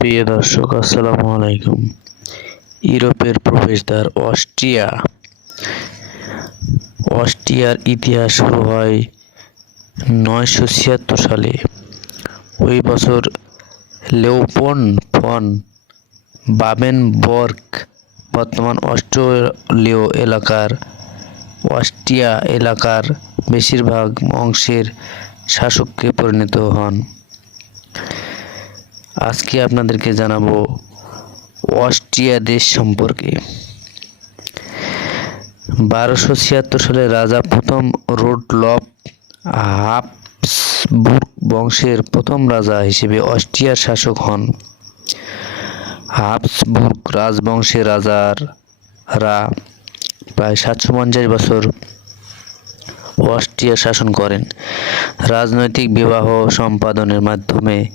প্রিয় দর্শক, আসসালামু আলাইকুম। ইউরোপের প্রবেশদ্বার অস্ট্রিয়া। অস্ট্রিয়ার ইতিহাস শুরু হয় 976 সালে। ওই বছর লিওপোল্ড ফন বাবেনবর্গ বর্তমান অস্ট্রিয়া এলাকার অস্ট্রিয়া এলাকার বেশিরভাগ অংশের শাসককে পরিণত হন। আজকে আপনাদেরকে জানাবো অস্ট্রিয়া দেশ সম্পর্কে। 1276 সালে রাজা প্রথম রুডলফ হাবসবুর্গ বংশের প্রথম রাজা হিসেবে অস্ট্রিয়ার শাসক হন। হাবসবুর্গ রাজবংশের রাজারা প্রায় 750 বছর অস্ট্রিয়া শাসন করেন। রাজনৈতিক বিবাহ সম্পাদনের মাধ্যমে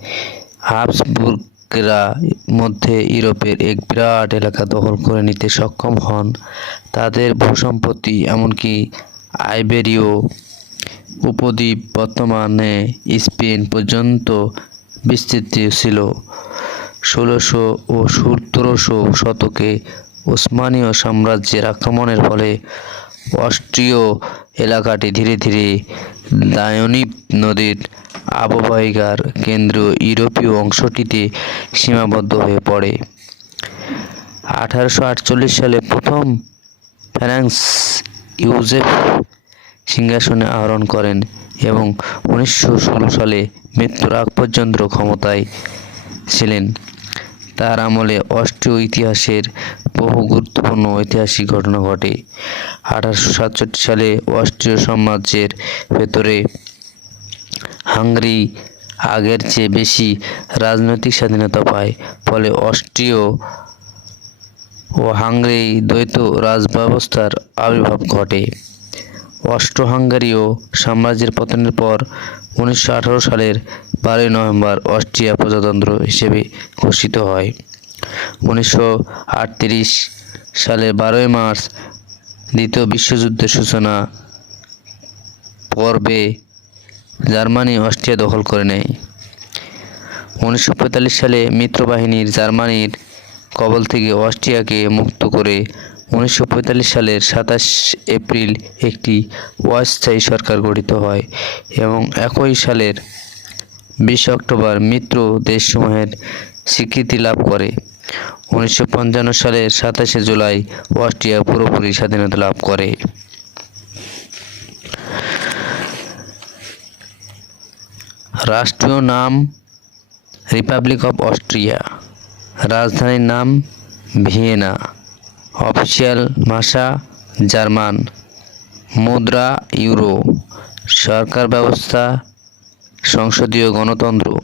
হাবসবুর্গরা মধ্যে ইউরোপের এক বিরাট এলাকা দখল করে নিতে সক্ষম হন। তাদের ভূসম্পত্তি এমনকি আইবেরীয় উপদ্বীপ বর্তমানে স্পেন পর্যন্ত বিস্তৃত ছিল। 1600 ও 1700 শতকে ওসমানীয় সাম্রাজ্যের আক্রমণের ফলে অস্ট্রীয় এলাকাটি ধীরে ধীরে দানুব নদীর অববাহিকার কেন্দ্রীয় ইউরোপীয় অংশটিতে সীমাবদ্ধ হয়ে পড়ে। 1848 সালে প্রথম ফ্রান্স ইউজেফ সিংহাসনে আরোহণ করেন এবং 1916 সালে মৃত্যুর আগ পর্যন্ত ক্ষমতায় ছিলেন। তার আমলে অস্ট্রীয় ইতিহাসের বহু গুরুত্বপূর্ণ ঐতিহাসিক ঘটনা ঘটে। 1867 সালে অস্ট্রীয় সাম্রাজ্যের ভেতরে হাঙ্গেরি আগের চেয়ে বেশি রাজনৈতিক স্বাধীনতা পায়, ফলে অস্ট্রীয় ও হাঙ্গেরি দ্বৈত রাজব্যবস্থার আবির্ভাব ঘটে। অস্ট্রো-হাঙ্গেরীয় সাম্রাজ্যের পতনের পর 1918 সালের 12 নভেম্বর অস্ট্রিয়া প্রজাতন্ত্র হিসেবে ঘোষিত হয়। 1938 সালের 12 মার্চ দ্বিতীয় বিশ্বযুদ্ধের সূচনা পর্বে জার্মানি অস্ট্রিয়া দখল করে নেয়। 1945 সালে মিত্রবাহিনীর জার্মানির কবল থেকে অস্ট্রিয়াকে মুক্ত করে 1945 সালের 27 এপ্রিল একটি অস্থায়ী সরকার গঠিত হয় এবং একই সালের 20 অক্টোবর মিত্র দেশসমূহের স্বীকৃতি লাভ করে। 1955 সালের 27 জুলাই অস্ট্রিয়া পুরোপুরি স্বাধীনতা লাভ করে। রাষ্ট্রীয় নাম রিপাবলিক অফ অস্ট্রিয়া। রাজধানীর নাম ভিয়েনা। অফিসিয়াল ভাষা জার্মান। মুদ্রা ইউরো। সরকার ব্যবস্থা সংসদীয় গণতন্ত্র।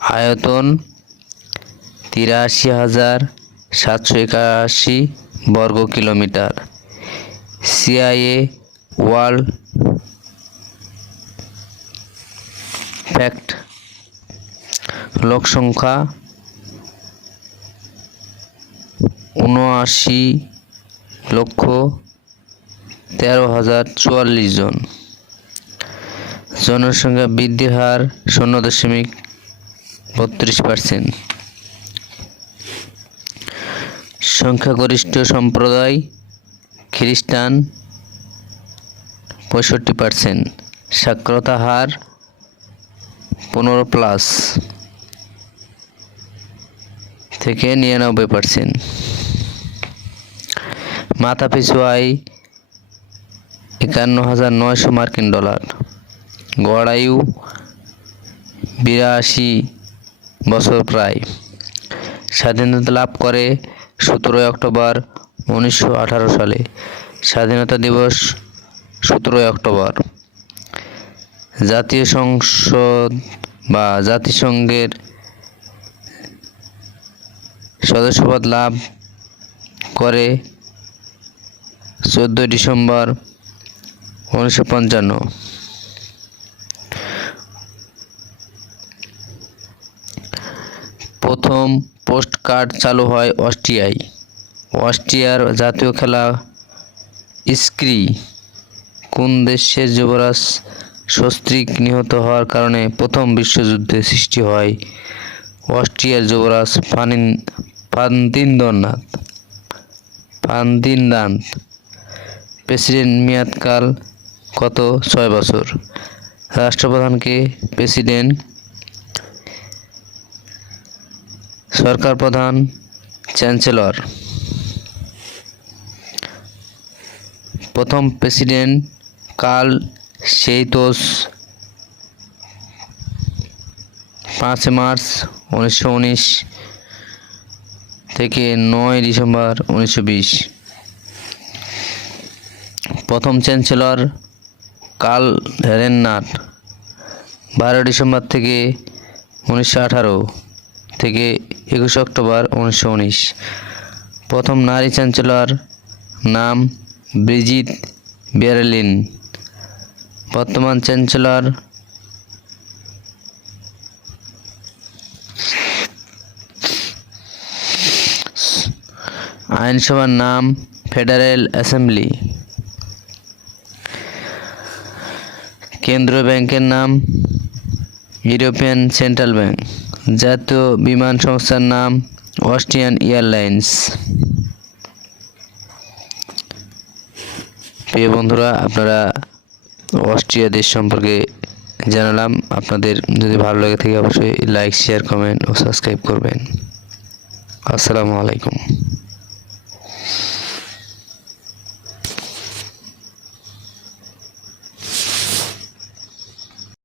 আয়তন 83,781 বর্গ কিলোমিটার। CIA world fact. লোকসংখ্যা 79,13,044 জন। জনসংখ্যা বৃদ্ধির হার 0.32%। সংখ্যাগরিষ্ঠ সম্প্রদায় খ্রিস্টান 65%। সাক্ষরতা হার 15+ থেকে 99%। মাথাপিছু আয় 51,900 মার্কিন ডলার। গড় আয়ু 82 বছর প্রায়। স্বাধীনতা লাভ করে 17 অক্টোবর 1918 সালে। স্বাধীনতা দিবস 17 অক্টোবর। জাতীয় সংসদ বা জাতিসংঘের সদস্যপদ লাভ করে 14 ডিসেম্বর 1955। প্রথম পোস্ট কার্ড চালু হয় অস্ট্রিয়ায়। অস্ট্রিয়ার জাতীয় খেলা স্কি। কোন দেশের যুবরাজ সস্ত্রীক নিহত হওয়ার কারণে প্রথম বিশ্বযুদ্ধের সৃষ্টি হয়? অস্ট্রিয়ার যুবরাজ ফার্দিনান্দ। প্রেসিডেন্ট মেয়াদকাল কত? 6 বছর। রাষ্ট্রপ্রধানকে প্রেসিডেন্ট। সরকার প্রধান চ্যান্সেলর। প্রথম প্রেসিডেন্ট কার্ল সেইতোস, 5 মার্চ 1919 থেকে 9 ডিসেম্বর 1920। প্রথম চ্যান্সেলর কার্ল রেনার, 12 ডিসেম্বর থেকে 1918 থেকে 21 অক্টোবর 1919। প্রথম নারী চ্যান্সেলর নাম ব্রিজিট বেয়ারলিন। বর্তমান চ্যান্সেলর আইনসভার নাম ফেডারেল অ্যাসেম্বলি। কেন্দ্রীয় ব্যাংকের নাম ইউরোপিয়ান সেন্ট্রাল ব্যাংক। জাতীয় বিমান সংস্থার নাম অস্ট্রিয়ান এয়ারলাইন্স। প্রিয় বন্ধুরা, আপনারা অস্ট্রিয়া দেশ সম্পর্কে জানালাম। আপনাদের যদি ভালো লাগে থাকে অবশ্যই লাইক, শেয়ার, কমেন্ট ও সাবস্ক্রাইব করবেন। আসসালামু আলাইকুম।